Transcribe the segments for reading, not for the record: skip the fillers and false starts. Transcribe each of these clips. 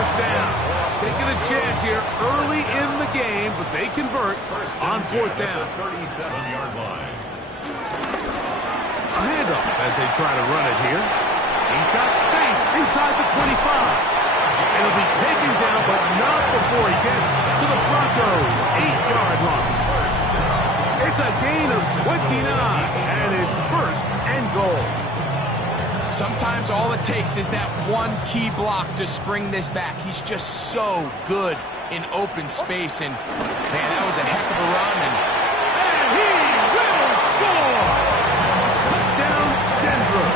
first down. Taking a chance here early in the game, but they convert on fourth down. 37-yard line. A handoff as they try to run it here. He's got space inside the 25. And he'll be taken down, but not before he gets to the Broncos' 8-yard line. It's a gain of 29, and it's first and goal. Sometimes all it takes is that one key block to spring this back. He's just so good in open space, and man, that was a heck of a run. And he will score! Touchdown, Denver.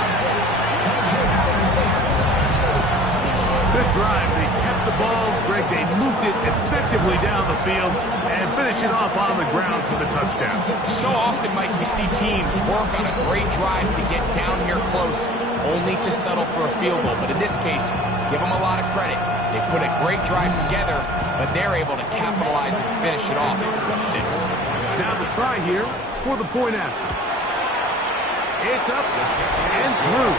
Good drive. They kept the ball. Greg, they moved it effectively down the field and finish it off on the ground for the touchdown. So often, Mike, we see teams work on a great drive to get down here close, only to settle for a field goal. But in this case, give them a lot of credit. They put a great drive together, but they're able to capitalize and finish it off with 6. Now the try here for the point after. It's up and through.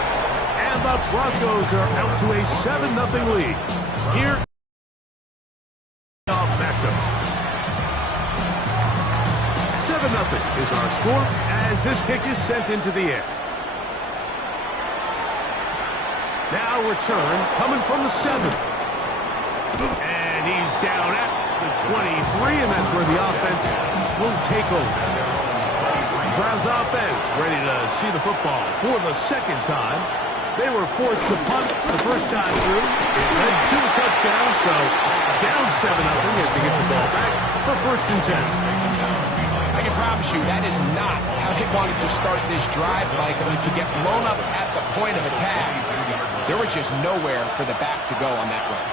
And the Broncos are out to a 7-0 lead. Here off matchup. 7-0 is our score as this kick is sent into the air. Now return coming from the 7. And he's down at the 23, and that's where the offense will take over. Browns offense ready to see the football for the second time. They were forced to punt the first time through. It led to a touchdown, so down 7-0 as they get the ball back for first and 10. I can promise you that is not how they wanted to start this drive, Mike. I mean, to get blown up at the point of attack, there was just nowhere for the back to go on that run.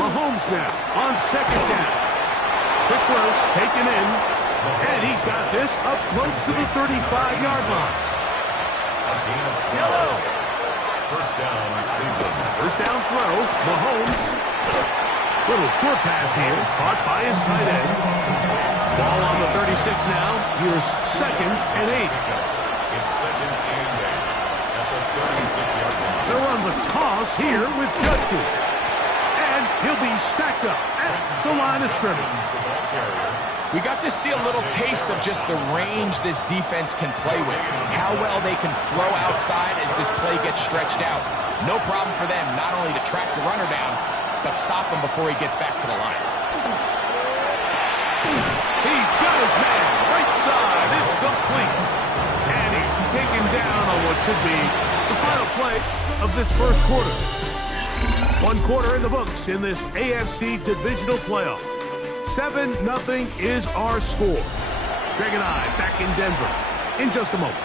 Mahomes now on second down. Quick throw, taken in, and he's got this up close to the 35-yard line. Yellow. First down, Cleveland. First down throw, Mahomes. Little short pass here, caught by his tight end. Ball on the 36 now. Here's second and 8. It's second and 8 at the 36-yard line. They'll run the toss here with Judkins. And he'll be stacked up at the line of scrimmage. We got to see a little taste of just the range this defense can play with. How well they can throw outside as this play gets stretched out. No problem for them not only to track the runner down, but stop him before he gets back to the line. He's got his man right side. It's complete. And he's taken down on what should be the final play of this first quarter. 1 quarter in the books in this AFC divisional playoff. 7-0 is our score. Greg and I back in Denver in just a moment.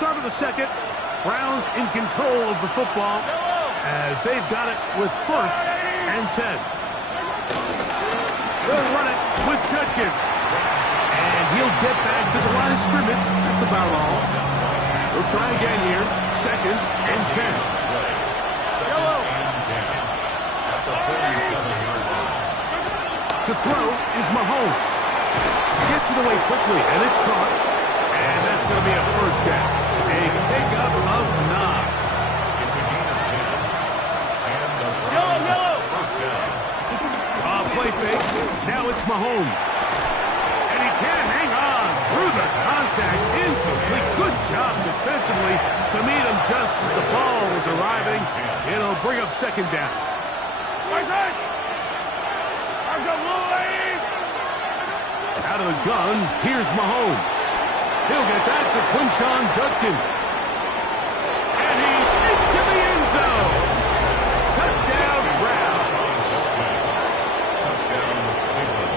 Start of the second. Browns in control of the football as they've got it with first and 10. They'll run it with Judkins. And he'll get back to the line of scrimmage. That's about all. We'll try again here. Second and 10. To throw is Mahomes. Gets it away quickly, and it's caught. And that's going to be a first down. A pickup of 9. It's a gain of 10. And the first down. Play fake. Now it's Mahomes. And he can't hang on through the contact. Incomplete. Good job defensively to meet him just as the ball was arriving. It'll bring up second down. Out of the gun, here's Mahomes. He'll get that to Quinshon Judkins. And he's into the end zone. Touchdown, Browns.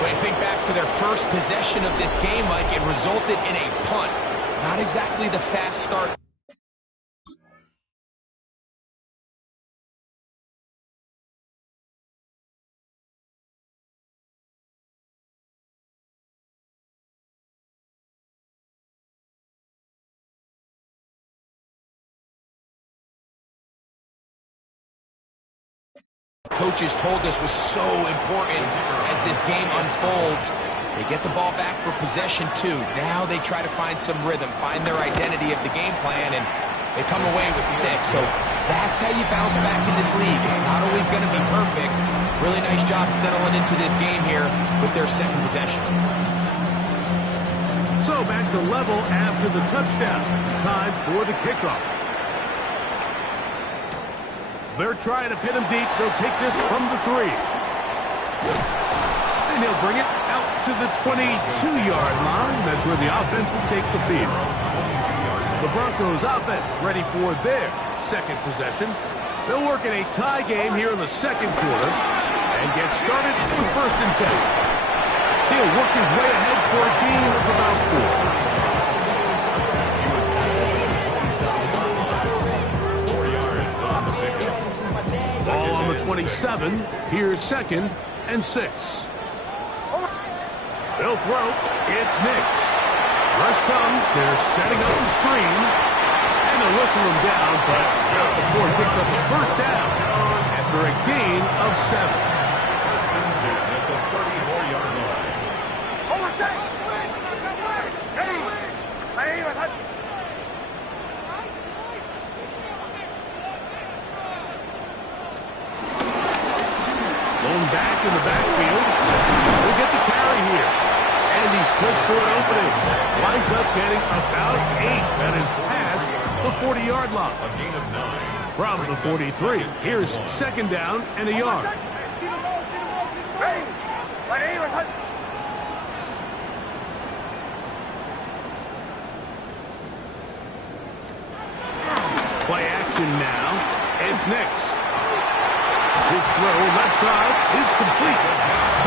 When you think back to their first possession of this game, Mike, it resulted in a punt. Not exactly the fast start. Coaches told us was so important as this game unfolds. They get the ball back for possession 2. Now they try to find some rhythm, find their identity of the game plan, and They come away with 6. So that's how you bounce back in this league. It's not always going to be perfect. Really nice job settling into this game here with their second possession. So back to level after the touchdown. Time for the kickoff. They're trying to pin him deep. They'll take this from the 3. And he'll bring it out to the 22-yard line. That's where the offense will take the field. The Broncos offense ready for their second possession. They'll work in a tie game here in the second quarter and get started with 1st and 10. He'll work his way ahead for a gain of about 4. 4 yards on the pickup. Ball on the 27. Here's 2nd and 6. They'll throw. It's Nix. Rush comes. They're setting up the screen. And they'll whistle him down, but not before he picks up the 1st down after a gain of 7. First and 10 at the 34-yard line. Thrown back in the backfield. We'll get the carry here. And he slips through an opening. Winds up getting about 8. That is past the 40-yard line. A gain of 9. From the 43. Here's 2nd down and a yard. Play action now. It's Nix. His throw left side is complete.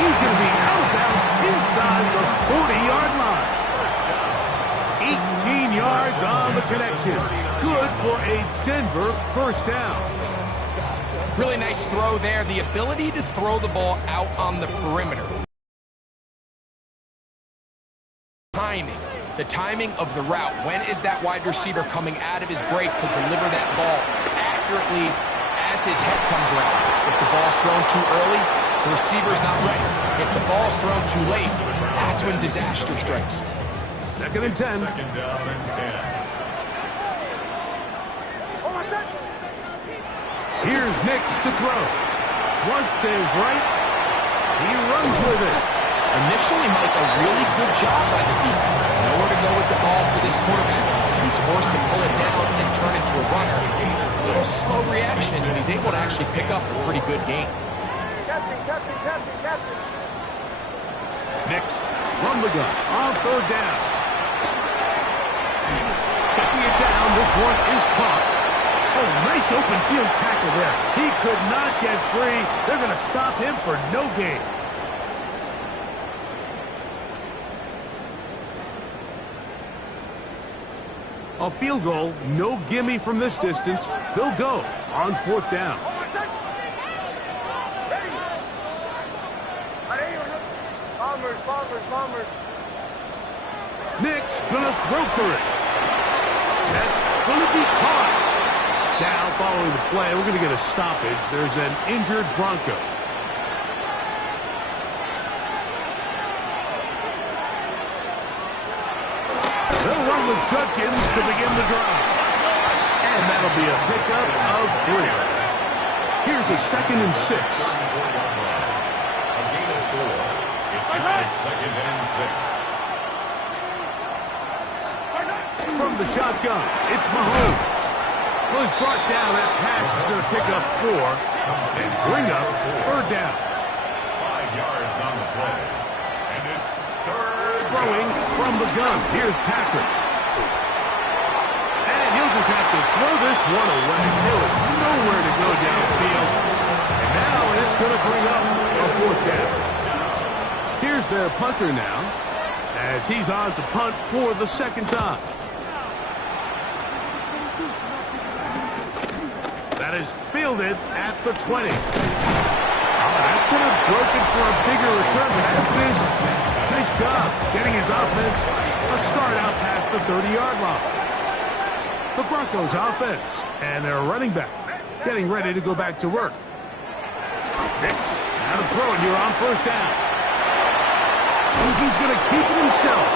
He's going to be out of bounds inside the 40-yard line. 18 yards on the connection. Good for a Denver 1st down. Really nice throw there. The ability to throw the ball out on the perimeter. The timing of the route. When is that wide receiver coming out of his break to deliver that ball accurately as his head comes around? If the ball's thrown too early, the receiver's not ready. If the ball's thrown too late, that's when disaster strikes. 2nd and 10. 2nd down and 10. Here's Nix to throw. Flush to his right. He runs with it. Initially, Mike, a really good job by the defense. Nowhere to go with the ball for this quarterback. He's forced to pull it down and turn into a runner. A little slow reaction, and he's able to actually pick up a pretty good game. Nix from the gun on 3rd down. Checking it down. This one is caught. Oh, nice open field tackle there. He could not get free. They're going to stop him for no gain. A field goal, no gimme from this distance. They'll go on 4th down. Bombers. Nix gonna throw for it. That's gonna be caught. Now, following the play, we're gonna get a stoppage. There's an injured Bronco. They'll run with Judkins to begin the drive. And that'll be a pickup of 3. Here's a 2nd and 6. A gain of 4. It's now 2nd and 6. From the shotgun, it's Mahomes. Was brought down. That pass is going to pick up 4 and bring up 3rd down. 5 yards on the play. And it's 3rd. Throwing from the gun. Here's Patrick. And he'll just have to throw this one away. There was nowhere to go downfield. And now it's going to bring up a 4th down. Here's their punter now, as he's on to punt for the 2nd time. That is fielded at the 20. That could have broken for a bigger return, but as it is, nice job getting his offense a start out past the 30-yard line. The Broncos offense and their running back getting ready to go back to work. Nix out of throwing here on 1st down. He's going to keep it himself.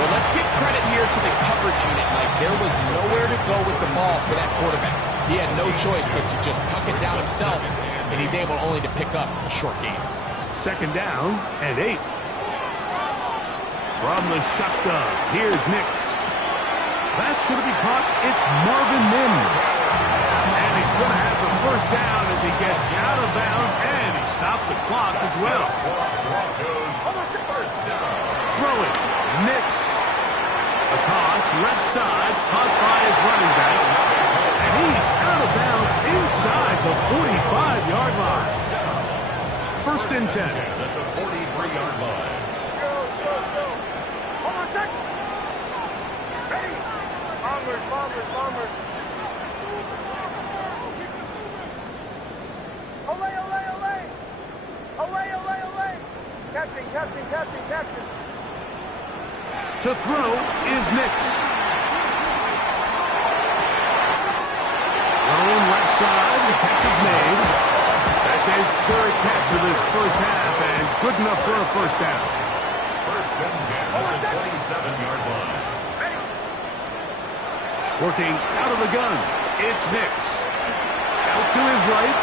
Well, let's give credit here to the coverage unit, Mike. There was nowhere to go with the ball for that quarterback. He had no choice but to just tuck it down himself, and he's able only to pick up a short gain. Second down and 8. From the shotgun, here's Nix. That's going to be caught. It's Marvin Mims. And he's going to have the first down as he gets out of bounds, and he stopped the clock as well. Broncos, first down. Throwing, Nix. A toss, left side, caught by his running back. And he's out of bounds inside the 45-yard line. First and 10. At the 43-yard line. Hold on a second. Ready? Bombers. Olay. Captain. To throw is Nix. Throwing left side, the catch is made. That's his third catch of this first half, and good enough for a first down. First and 10 at the 27-yard line. Working out of the gun, it's Nix. Out to his right.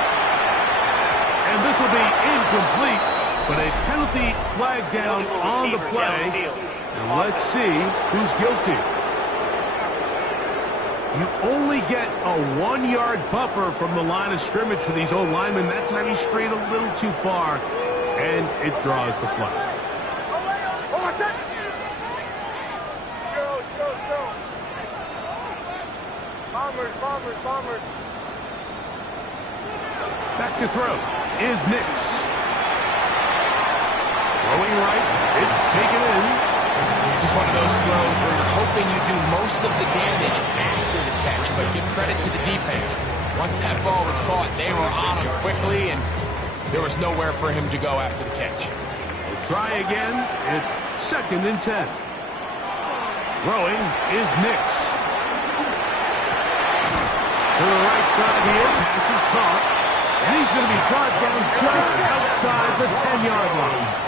And this will be incomplete, but a penalty flag down on the play. And let's see who's guilty. You only get a 1-yard buffer from the line of scrimmage for these old linemen. That time he strayed a little too far, and it draws the flag. Hold on a second. Chill. Bombers. Back to throw is Nix. Throwing right, it's taken in. This is one of those throws where you're hoping you do most of the damage after the catch, but give credit to the defense. Once that ball was caught, they were on him quickly, and there was nowhere for him to go after the catch. We'll try again. It's second and 10. Throwing is Nix. To the right side here, pass is caught, and he's going to be brought down just outside the 10-yard line.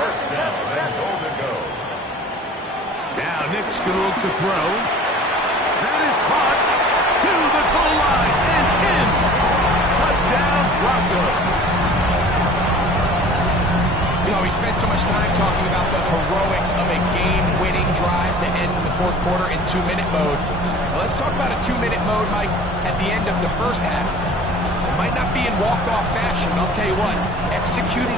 First down and goal to go. Now Nix going to look to throw. That is caught to the goal line and in. Touchdown Broncos. You know, we spent so much time talking about the heroics of a game-winning drive to end the fourth quarter in 2-minute mode. Well, let's talk about a 2-minute mode, Mike, at the end of the first half. It might not be in walk-off fashion, but I'll tell you what, executing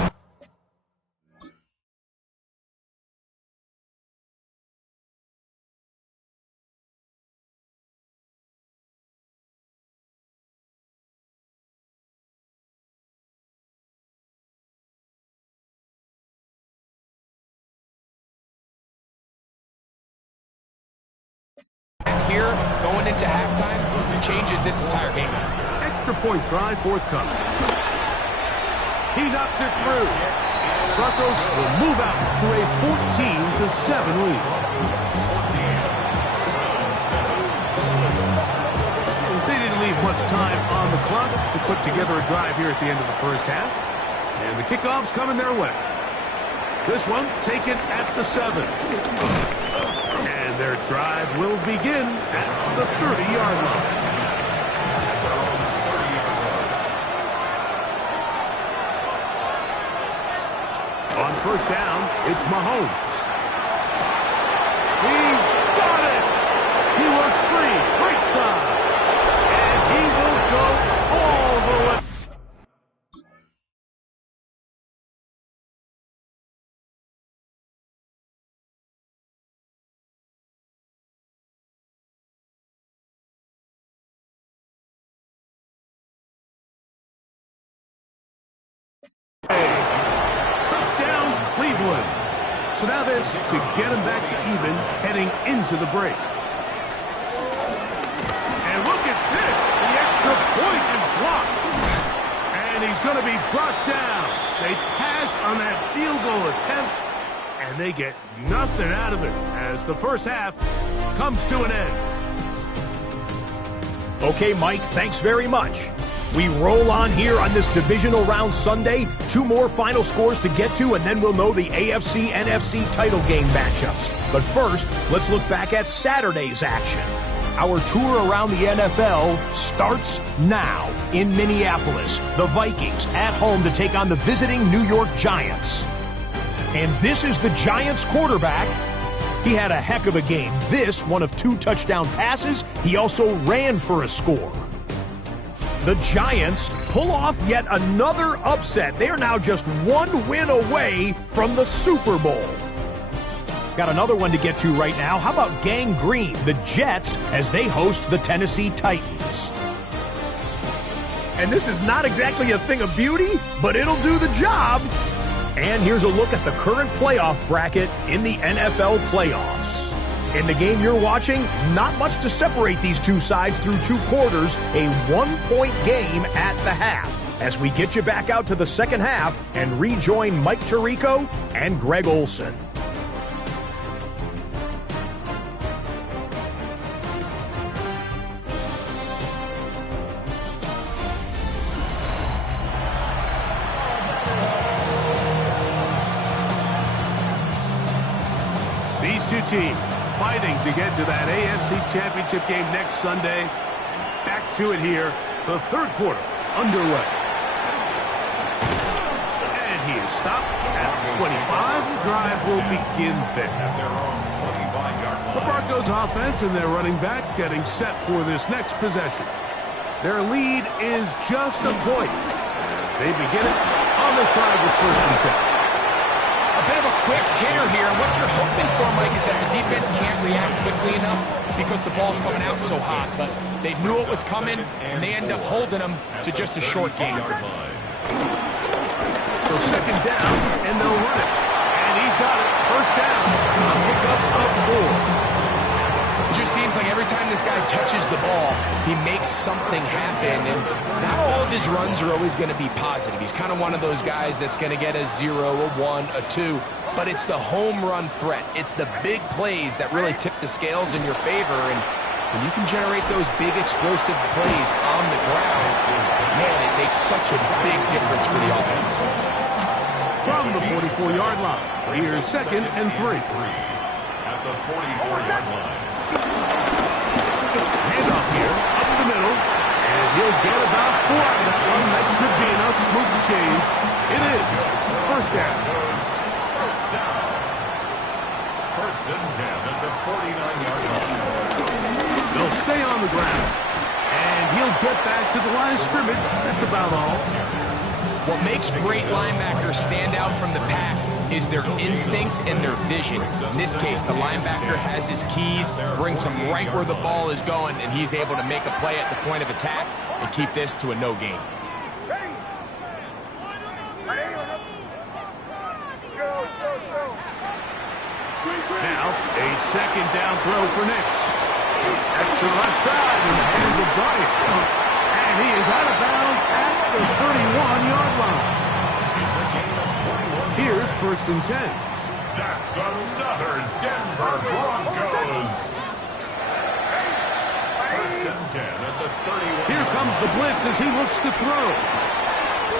here, going into halftime, changes this entire game. Extra point try forthcoming. He knocks it through. Broncos will move out to a 14-7 lead. They didn't leave much time on the clock to put together a drive here at the end of the first half. And the kickoff's coming their way. This one taken at the 7. And their drive will begin at the 30-yard line. On first down, it's Mahomes. He's got it! He works free, right side. And he will go all the way. Touchdown, Cleveland. So now this to get him back to even heading into the break. And look at this. The extra point is blocked. And he's going to be brought down. They pass on that field goal attempt, and they get nothing out of it as the first half comes to an end. Okay, Mike, thanks very much. We roll on here on this divisional round Sunday. 2 more final scores to get to, and then we'll know the AFC-NFC title game matchups. But first, let's look back at Saturday's action. Our tour around the NFL starts now in Minneapolis. The Vikings at home to take on the visiting New York Giants. And this is the Giants quarterback. He had a heck of a game. This, one of 2 touchdown passes. He also ran for a score. The Giants pull off yet another upset. They are now just 1 win away from the Super Bowl. Got another one to get to right now. How about Gang Green, the Jets, as they host the Tennessee Titans? And this is not exactly a thing of beauty, but it'll do the job. And here's a look at the current playoff bracket in the NFL playoffs. In the game you're watching, not much to separate these 2 sides through 2 quarters, a 1-point game at the half. As we get you back out to the second half and rejoin Mike Tirico and Greg Olson. These 2 teams fighting to get to that AFC Championship game next Sunday. Back to it here, the 3rd quarter underway. And he is stopped at 25. The drive will begin there. The Broncos offense and their running back getting set for this next possession. Their lead is just a point. They begin it on this drive with 1st and 10. A bit of a quick hitter here, and what you're hoping for, Mike, is that the defense can't react quickly enough because the ball's coming out so hot. But they knew it was coming, and they end up holding them to just a short gain. So 2nd down, and they'll run it. And he's got it. 1st down. A pickup of 4. It just seems like every time this guy touches the ball, he makes something happen. And not all of his runs are always going to be positive. He's kind of one of those guys that's going to get a 0, a 1, a 2. But it's the home run threat. It's the big plays that really tip the scales in your favor. And when you can generate those big explosive plays on the ground, man, it makes such a big difference for the offense. From the 44-yard line, here's 2nd and 3. At the 44-yard line. Handoff here, up the middle, and he'll get about 4 out of that one. That should be enough to move the chains. It is 1st down. 1st and 10 at the 49-yard line. They'll stay on the ground, and he'll get back to the line of scrimmage. That's about all. What makes great linebackers stand out from the pack is their instincts and their vision. In this case, the linebacker has his keys, brings him right where the ball is going, and he's able to make a play at the point of attack and keep this to a no gain. Now, a 2nd down throw for Nix. That's to the left side in the hands of Bryant. And he is out of bounds at the 31-yard line. It's a gain of 21. Here's 1st and 10. That's another Denver Broncos. 1st and 10 at the 31. Here comes the blitz as he looks to throw.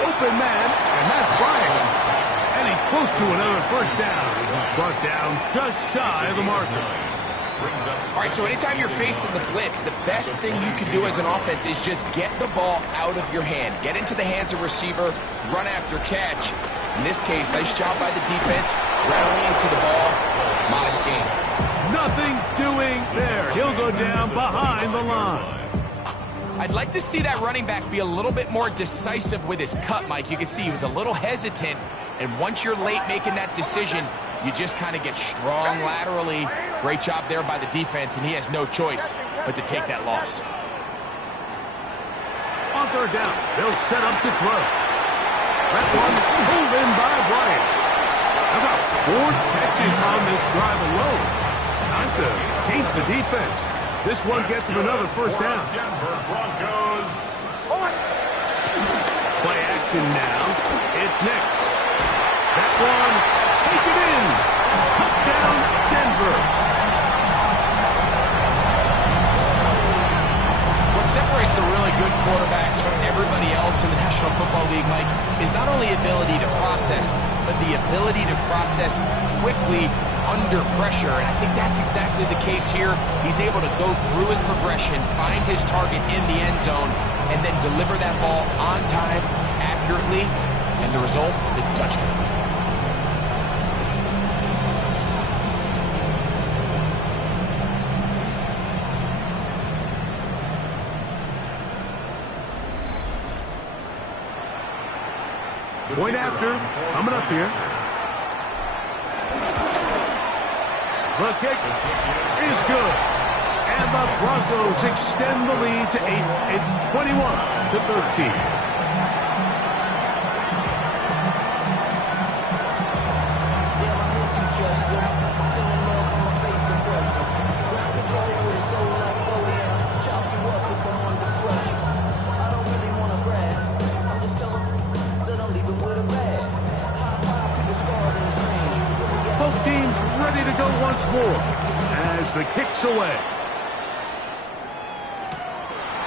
Open man, and that's Bryant. And he's close to another 1st down as he's brought down just shy of the marker. All right, so anytime you're facing the blitz, the best thing you can do as an offense is just get the ball out of your hand. Get into the hands of receiver, run after catch. In this case, nice job by the defense, rallying to the ball, modest gain. Nothing doing there. He'll go down behind the line. I'd like to see that running back be a little bit more decisive with his cut, Mike. You can see he was a little hesitant, and once you're late making that decision, you just kind of get strong laterally. Great job there by the defense, and he has no choice but to take that loss. On 3rd down, they'll set up to throw. That one pulled in by Bryant. About 4 catches on this drive alone. Time to change the defense. This one gets him another 1st down. Denver Broncos. Play action now. It's Nix. That one, take it in. Touchdown, Denver. What separates the really good quarterbacks from everybody else in the National Football League, Mike, is not only ability to process, but the ability to process quickly under pressure. And I think that's exactly the case here. He's able to go through his progression, find his target in the end zone, and then deliver that ball on time, accurately, and the result is a touchdown. Point after, coming up here. The kick is good. And the Broncos extend the lead to 8. It's 21-13. Both teams ready to go once more as the kick's away.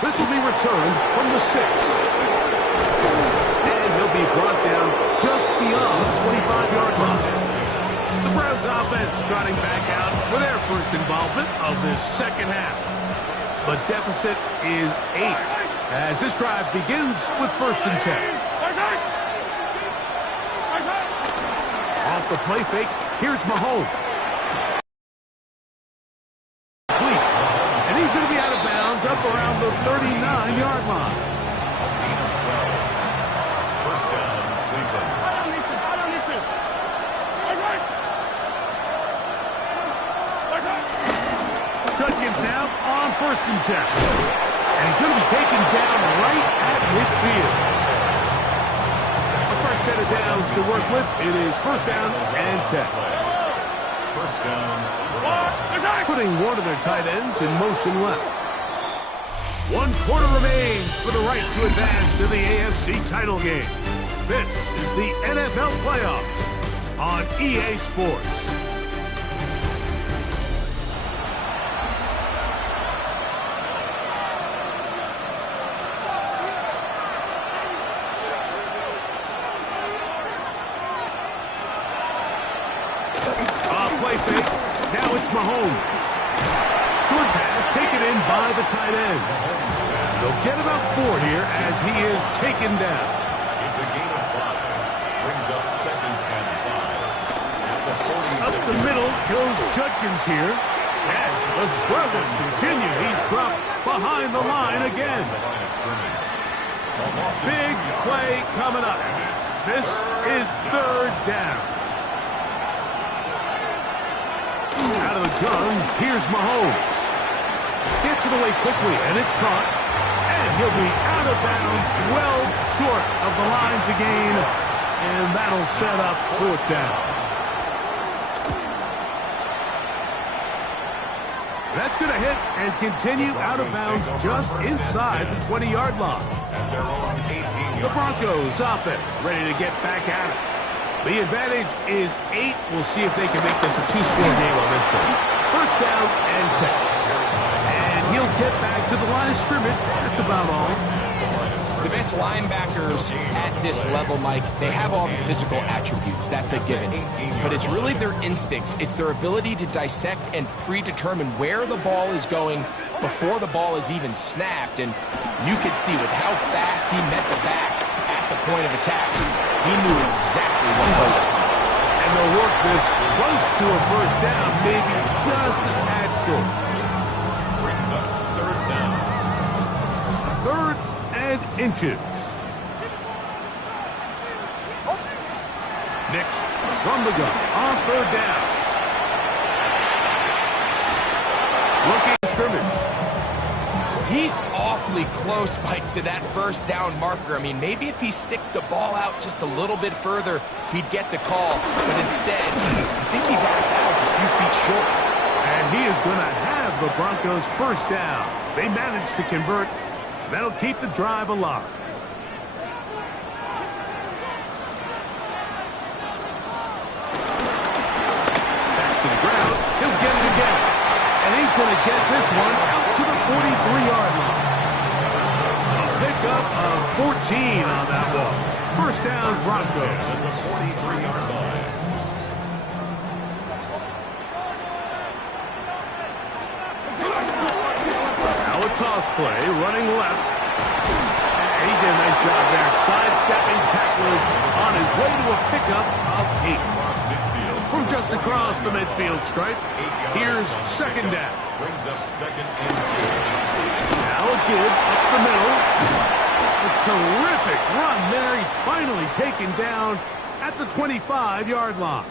This will be returned from the 6. And he'll be brought down just beyond the 25-yard line. The Browns offense trotting back out for their first involvement of this second half. The deficit is 8 as this drive begins with 1st and 10. Off the play fake, here's Mahomes. And he's going to be out of bounds up around the 39-yard line. First down, Cleveland. Judkins now on 1st and 10. And he's going to be taken down right at midfield. Fresh set of downs to work with. It is 1st down and 10. First down. Putting one of their tight ends in motion left. 1 quarter remains for the right to advance to the AFC title game. This is the NFL playoffs on EA Sports. Play fake. Now it's Mahomes. Short pass taken in by the tight end. They'll get about 4 here as he is taken down. It's a gain of 5. Brings up 2nd and 5. At the 46. Up the middle goes Judkins here. As the struggles continue, he's dropped behind the line again. Big play coming up. This is 3rd down. Out of the gun, here's Mahomes. Gets it away quickly, and it's caught. And he'll be out of bounds, well short of the line to gain. And that'll set up 4th down. That's going to hit and continue out of bounds just inside the 20-yard line. At their own 18-yard. The Broncos offense ready to get back at it. The advantage is 8. We'll see if they can make this a 2-score game on this one. 1st down and 10. And he'll get back to the line of scrimmage. That's about all. The best linebackers at this level, Mike, they have all the physical attributes. That's a given. But it's really their instincts. It's their ability to dissect and predetermine where the ball is going before the ball is even snapped. And you could see with how fast he met the back at the point of attack, he knew exactly what play was coming. And they'll work this close to a 1st down, maybe just a tad short. Brings up 3rd down. 3rd and inches. Nix from the gun on 3rd down. Looking at scrimmage. He's awfully close, Mike, to that 1st down marker. I mean, maybe if he sticks the ball out just a little bit further, he'd get the call. But instead, I think he's out of bounds a few feet short. And he is going to have the Broncos 1st down. They managed to convert. That'll keep the drive alive. Back to the ground. He'll get it again. And he's going to get this one out to the 43-yard line. A pickup of 14 on that one. First down, Broncos. At the 43-yard line. Now a toss play, running left. And he did a nice job there, sidestepping tacklers on his way to a pickup of 8. Across midfield. From just across the midfield stripe, here's second down. Brings up second and 2. Now a give up the middle. A terrific run there. He's finally taken down at the 25-yard line.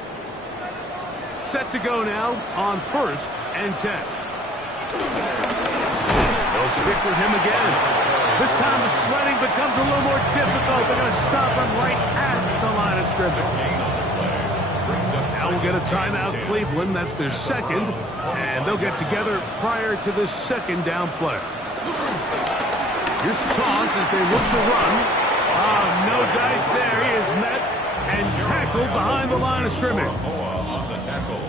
Set to go now on first and 10. They'll stick with him again. This time the sledding becomes a little more difficult. They're going to stop him right at the line of scrimmage. Now we'll get a timeout, Cleveland. That's their second. And they'll get together prior to the second down play. Here's a toss as they look to run. Oh, no dice there. He is met and tackled behind the line of scrimmage.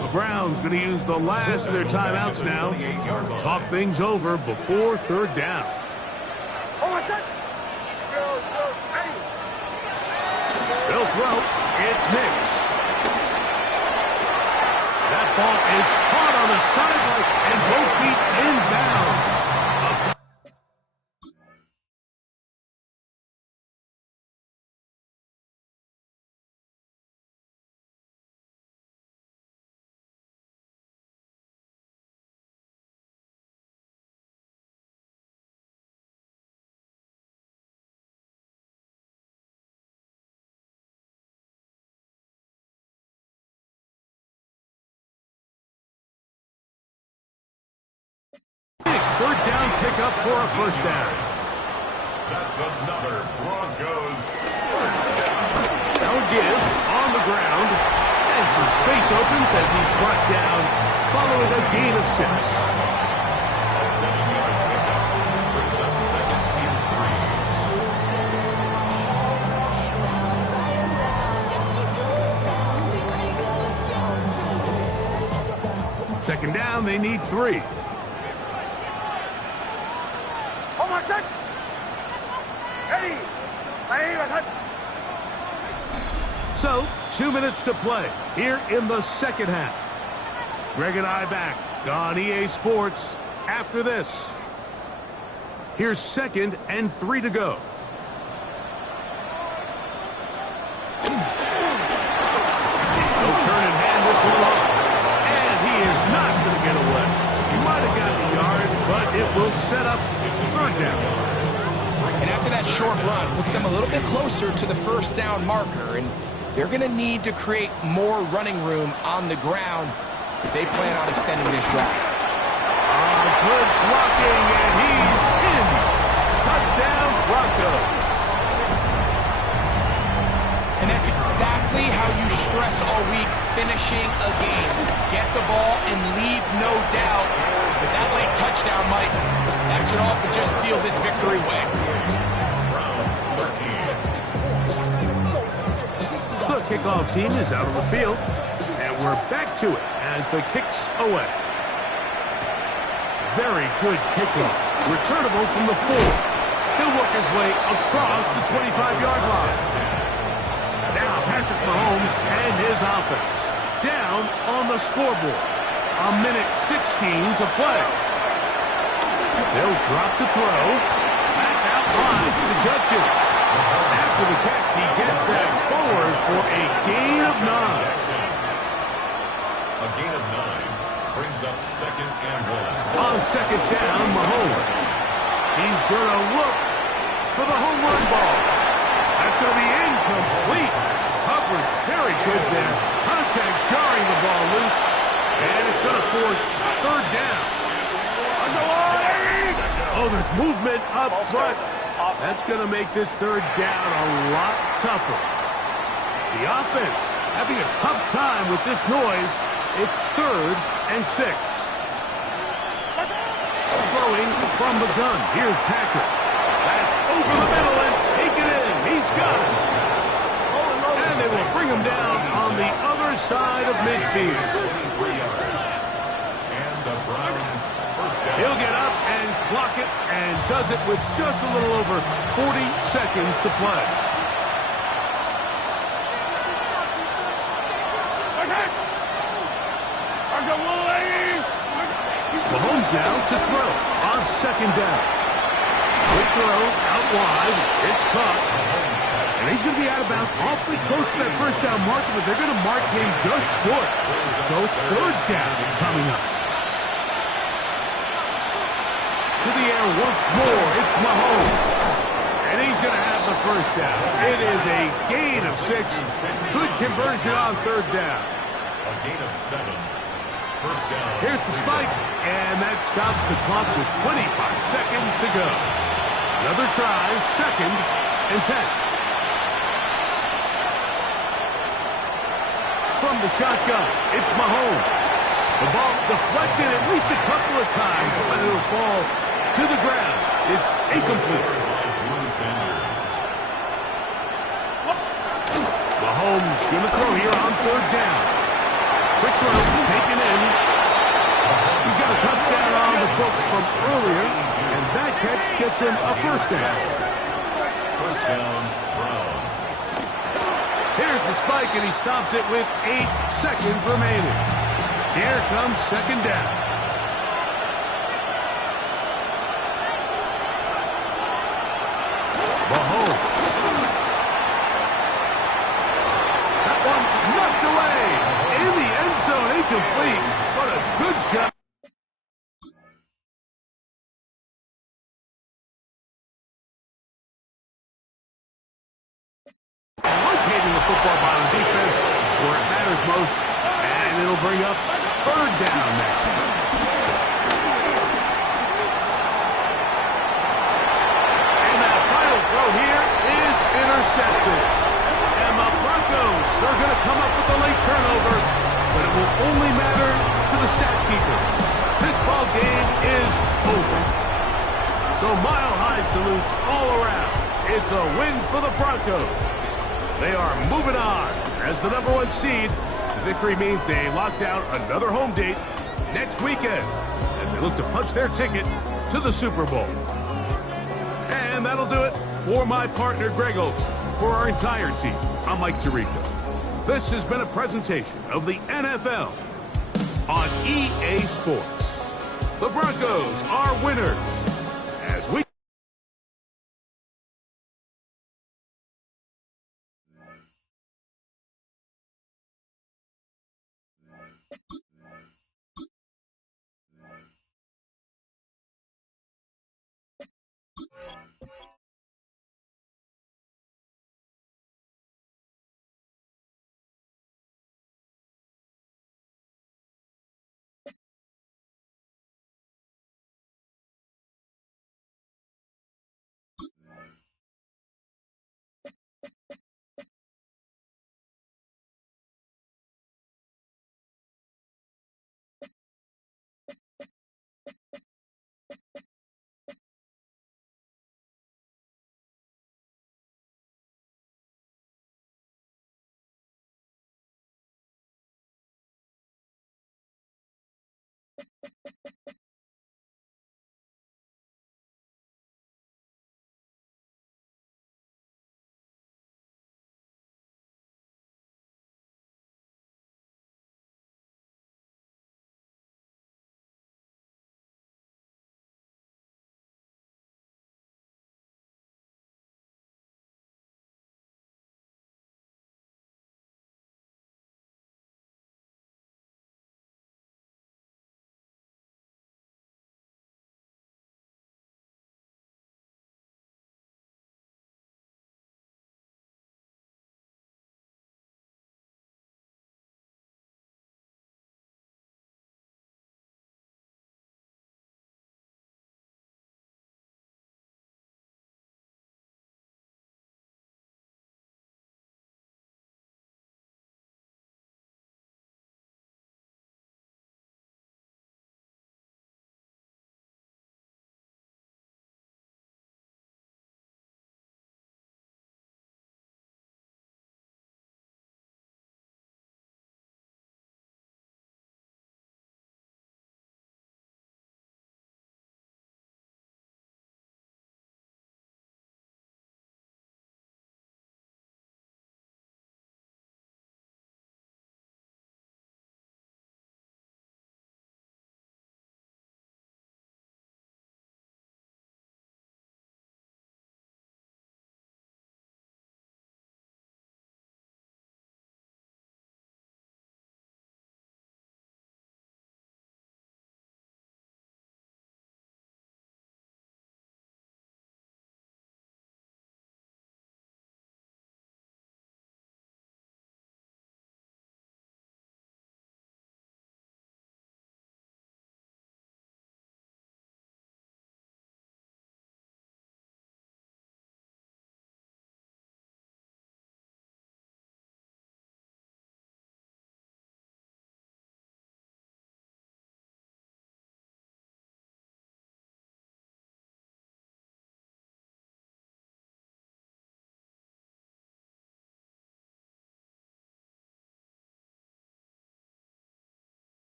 The Browns going to use the last of their timeouts now. Talk things over before third down. They'll throw. It's Nix. That ball is caught on the sideline and both feet inbounds. Third down pickup for a first down. That's another Broncos first down. Now give on the ground. And some space opens as he's brought down following a gain of 6. A 7-yard pickup brings up second and 3. Second down, they need 3. So, 2 minutes to play here in the second half. Greg and I back on EA Sports after this. Here's second and 3 to go. He'll turn and hand this one off. And he is not going to get away. He might have gotten a yard, but it will set up third down. And after that short run, puts them a little bit closer to the first down marker. And they're going to need to create more running room on the ground if they plan on extending this drive. Good blocking, and he's in. Touchdown, Broncos. And that's exactly how you stress all week finishing a game. Get the ball and leave no doubt. But that late touchdown, Mike, that should also just seal this victory away. Browns 13. The kickoff team is out on the field, and we're back to it as the kick's away. Very good kickoff. Returnable from the 4. He'll work his way across the 25-yard line. Now Patrick Mahomes and his offense. Down on the scoreboard. A minute 16 to play. They'll drop to throw. That's out wide to Judkins. After the catch, he gets that forward for a gain of 9. A gain of 9 brings up second and 1. On second down, Mahomes. He's going to look for the home run ball. That's going to be incomplete. Coverage very good there. Contact jarring the ball loose. And it's going to force third down. Oh, there's movement up front. That's going to make this third down a lot tougher. The offense having a tough time with this noise. It's third and 6. Throwing from the gun. Here's Patrick. That's over the middle and taken in. He's got it. And they will bring him down on the other side of midfield. And the Browns first down. He'll get up and block it and does it with just a little over 40 seconds to play. Mahomes now to throw on second down. Quick throw out wide. It's caught. And he's going to be out of bounds awfully close to that first down marker, but they're going to mark him just short. So third down coming up. To the air once more. It's Mahomes. And he's going to have the first down. It is a gain of 6. Good conversion on third down. A gain of 7. First down. Here's the spike, and that stops the clock with 25 seconds to go. Another try, 2nd and 10. From the shotgun, it's Mahomes. The ball deflected at least a couple of times, but it'll fall to the ground. It's incomplete. Mahomes going to throw here on third down. Quick throw, taken in. He's got a touchdown on the books from earlier, and that catch gets him a first down. First down, Browns. Here's the spike, and he stops it with 8 seconds remaining. Here comes second down. Mahomes. That one knocked away. In the end zone, incomplete. What a good job. Locating the football by the defense where it matters most, and it'll bring up third down now. And that final throw here is intercepted. And the Broncos are going to come up with a late turnover, but it will only matter to the stat keeper. This ball game is over. So mile-high salutes all around. It's a win for the Broncos. They are moving on as the #1 seed. The victory means they locked down another home date next weekend as they look to punch their ticket to the Super Bowl. And that'll do it for my partner, Greg Olson. For our entire team, I'm Mike Tirico. This has been a presentation of the NFL on EA Sports. The Broncos are winners as we